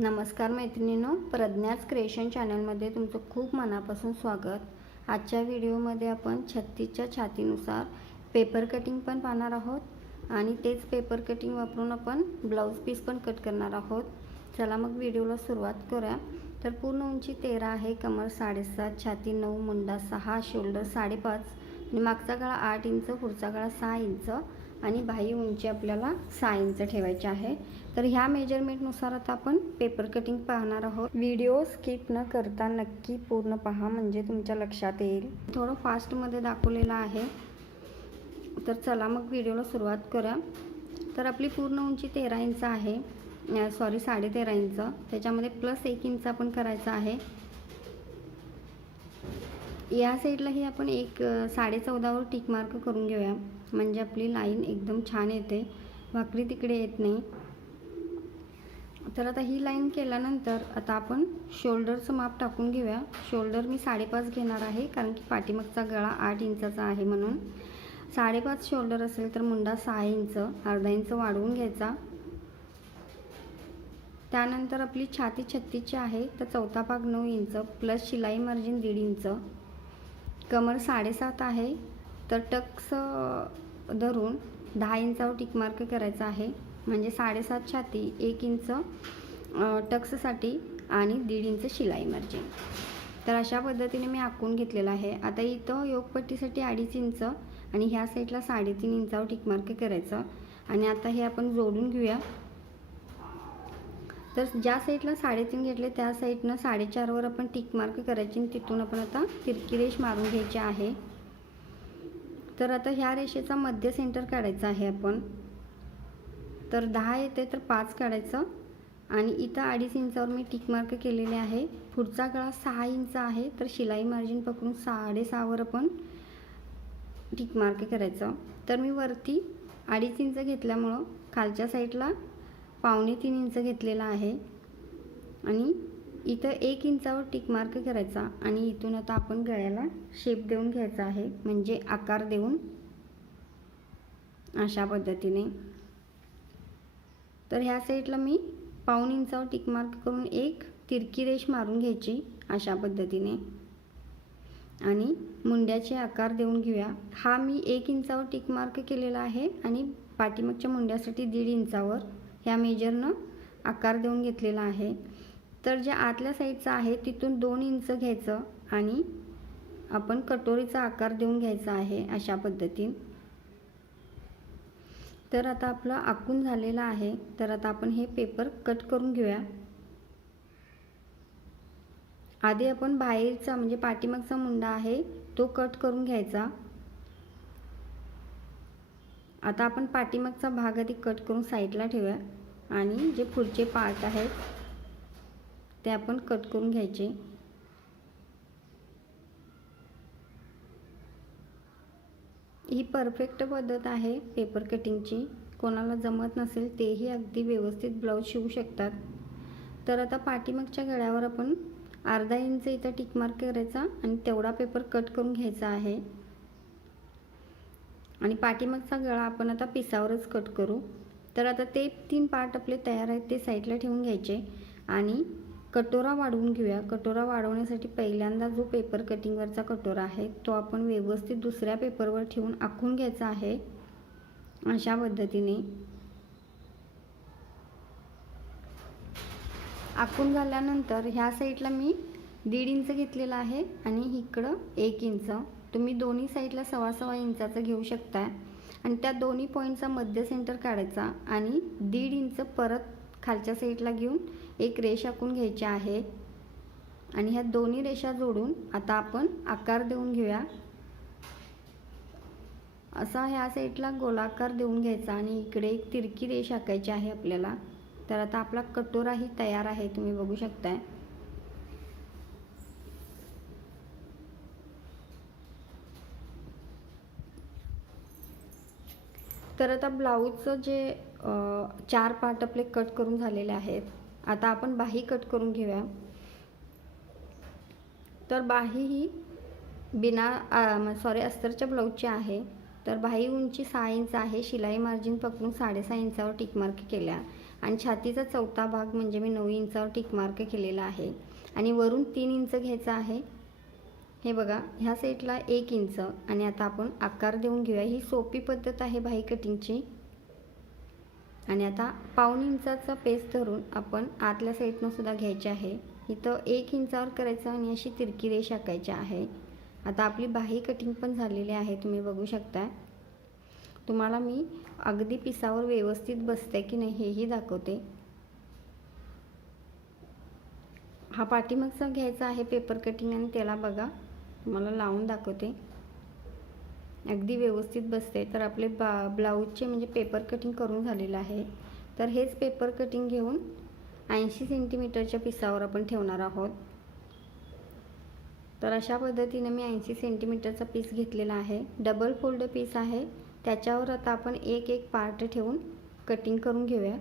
नमस्कार मैत्रिणींनो, प्रज्ञाच क्रिएशन चॅनलमध्ये तुमचं खूप मनापासून स्वागत. आजच्या व्हिडिओमध्ये आपण 36च्या छातीनुसार पेपर कटिंग पण पाहणार आहोत आणि तेच पेपर कटिंग वापरून आपण ब्लाऊज पीस पण कट करणार आहोत. चला मग व्हिडिओला सुरुवात करूया. तर पूर्ण उंची 13 आहे, कमर 7.5, छाती 9, मुंडा 6, शोल्डर 5.5 आणि मागचा गळा 8 इंच, पुढचा गळा 6 इंच आणि बाही उंची आपल्याला 6 इंच ठेवायची आहे. तर ह्या मेजरमेंटनुसार आता आपण पेपर कटिंग पाहणार आहोत. व्हिडिओ स्किप न करता नक्की पूर्ण पहा, म्हणजे तुमच्या लक्षात येईल. थोडं फास्टमध्ये दाखवलेलं आहे. तर चला मग व्हिडिओला सुरुवात करूया. तर आपली पूर्ण उंची 13 इंच आहे, 13.5 इंच. त्याच्यामध्ये प्लस 1 इंच आपण करायचं आहे. या साईडलाही आपण 14.5 वर टिक मार्क करून घेऊया, म्हणजे आपली लाईन एकदम छान येते, वाकडी तिकडे येत नाही. तर आता ही लाईन केल्यानंतर आता आपण शोल्डरचं माप टाकून घेऊया. शोल्डर मी 5.5 घेणार आहे, कारण की पाठीमागचा गळा 8 इंचाचा आहे म्हणून 5.5 शोल्डर असेल तर मुंडा 6 इंच, अर्धा इंच वाढवून घ्यायचा. त्यानंतर आपली छाती 36ची आहे, तर चौथा भाग 9 इंच प्लस शिलाई मार्जिन 1.5 इंच. कमर 7.5 आहे, तर टक्स धरून 10 इंचावर टिक मार्क करायचा आहे, म्हणजे 7.5 छाती, 1 इंच टक्ससाठी आणि 1.5 इंच शिलाई मार्जिन. तर अशा पद्धतीने मी आखून घेतलेलं आहे. आता इथं योगपट्टीसाठी 2.5 इंच आणि ह्या साईडला 3.5 इंचावर टिक मार्क करायचं आणि आता हे आपण जोडून घेऊया. तर ज्या साईडला 3.5 घेतले त्या साईडनं 4.5 वर आपण टिक मार्क करायची आणि तिथून आपण आता तिरकी रेष मारून घ्यायची आहे. तर आता ह्या रेषेचा मध्य सेंटर काढायचा आहे आपण. तर 10 येते तर 5 काढायचं आणि इथं 2.5 इंचावर मी टिक मार्क केलेले आहे. पुढचा गळा 6 इंच आहे, तर शिलाई मार्जिन पकडून 6.5 वर आपण टिक मार्क करायचं. तर मी वरती 2.5 इंच घेतल्यामुळं खालच्या साईडला 2.25 इंच घेतलेला आहे आणि इथं 1 इंचावर टिक मार्क करायचा आणि इथून आता आपण गळ्याला शेप देऊन घ्यायचा आहे, म्हणजे आकार देऊन अशा पद्धतीने. तर ह्या साईडला मी 1.25 इंचावर टिक मार्क करून एक तिरकी रेष मारून घ्यायची अशा पद्धतीने आणि मुंड्याचे आकार देऊन घेऊया. हा मी 1 इंचावर टिक मार्क केलेला आहे आणि पाठीमागच्या मुंड्यासाठी 1.5 इंचावर ह्या मेजरनं आकार देऊन घेतलेला आहे. तर ज्या आतल्या साईडचा आहे तिथून 2 इंच घ्यायचं आणि आपण कटोरीचा आकार देऊन घ्यायचा आहे अशा पद्धतीने. तर आता आपलं आखून झालेलं आहे. तर आता आपण हे पेपर कट करून घेऊया. आधी आपण बाहेरचा म्हणजे पाठीमागचा मुंडा आहे तो कट करून घ्यायचा. आता आपण पाठीमागचा भाग आधी कट करून साईडला ठेवूया आणि जे पुढचे पार्ट आहेत ते आपण कट करून घ्यायचे. ही परफेक्ट पद्धत आहे पेपर कटिंगची. कोणाला जमत नसेल तेही अगदी व्यवस्थित ब्लाऊज शिवू शकतात. तर आता पाठीमागच्या गळ्यावर आपण अर्धा इंच इथं टिक मार्क करायचा आणि तेवढा पेपर कट करून घ्यायचा आहे आणि पाठीमागचा गळा आपण आता पिसावरच कट करू. तर आता ते 3 पार्ट आपले तयार आहेत, ते साईडला ठेवून घ्यायचे आणि कटोरा वाढवून घेऊया. कटोरा वाढवण्यासाठी पहिल्यांदा जो पेपर कटिंगवरचा कटोरा आहे तो आपण व्यवस्थित दुसऱ्या पेपरवर ठेवून आखून घ्यायचा आहे अशा पद्धतीने. आखून झाल्यानंतर ह्या साईडला मी 1.5 इंच घेतलेला आहे आणि इकडं 1 इंच. तुम्ही दोन्ही साईडला 1.25 इंचाचं घेऊ शकता आणि त्या दोन्ही पॉईंटचा मध्य सेंटर काढायचा आणि 1.5 इंच परत खालच्या साईडला घेऊन एक रेष आखून घ्यायची आहे आणि ह्या दोन्ही रेषा जोडून आता आपण आकार देऊन घेऊया. असा ह्या साईडला गोलाकार देऊन घ्यायचा आणि इकडे एक तिरकी रेष आखायची आहे आपल्याला. तर आता आपला कटोराही तयार आहे, तुम्ही बघू शकताय. तर आता ब्लाऊजचं जे 4 पार्ट आपले कट करून झालेले आहेत. आता आपण बाही कट करून घेऊया. तर बाही ही अस्तरच्या ब्लाऊजची आहे. तर बाही उंची 6 इंच आहे, शिलाई मार्जिन पकडून 6.5 इंचावर टिक मार्क केल्या आणि छातीचा चौथा भाग म्हणजे मी 9 इंचावर टिक मार्क केलेला आहे आणि वरून 3 इंच घ्यायचा आहे। हे बघा, ह्या साईडला 1 इंच आणि आता आपण आकार देऊन घेऊया। ही सोपी पद्धत आहे बाही कटिंगची। आणि आता पाऊण इंचाचा पेस्ट धरून आपण आतल्या साईडनं सुद्धा घ्यायचे आहे। इथं 1 इंचावर करायचं आणि अशी तिरकी रेष आखायची आहे। आता आपली बाही कटिंग पण झालेली आहे, तुम्ही बघू शकता। तुम्हाला मी अगदी पिसावर व्यवस्थित बसते की नाही हेही दाखवते। हा पाठीमागचा घ्यायचा आहे पेपर कटिंग आणि त्याला बघा तुम्हाला लावून दाखवते, अगदी व्यवस्थित बसते। तर आपले ब्लाऊजचे म्हणजे पेपर कटिंग करून झालेलं आहे। तर हेच पेपर कटिंग घेऊन 80 सेंटीमीटरच्या पिसावर आपण ठेवणार आहोत। तर अशा पद्धतीने मी 80 सेंटीमीटरचा पीस घेतलेला आहे। डबल फोल्ड पीस आहे, त्याच्यावर आता आपण एक एक पार्ट ठेवून कटिंग करून घेऊया।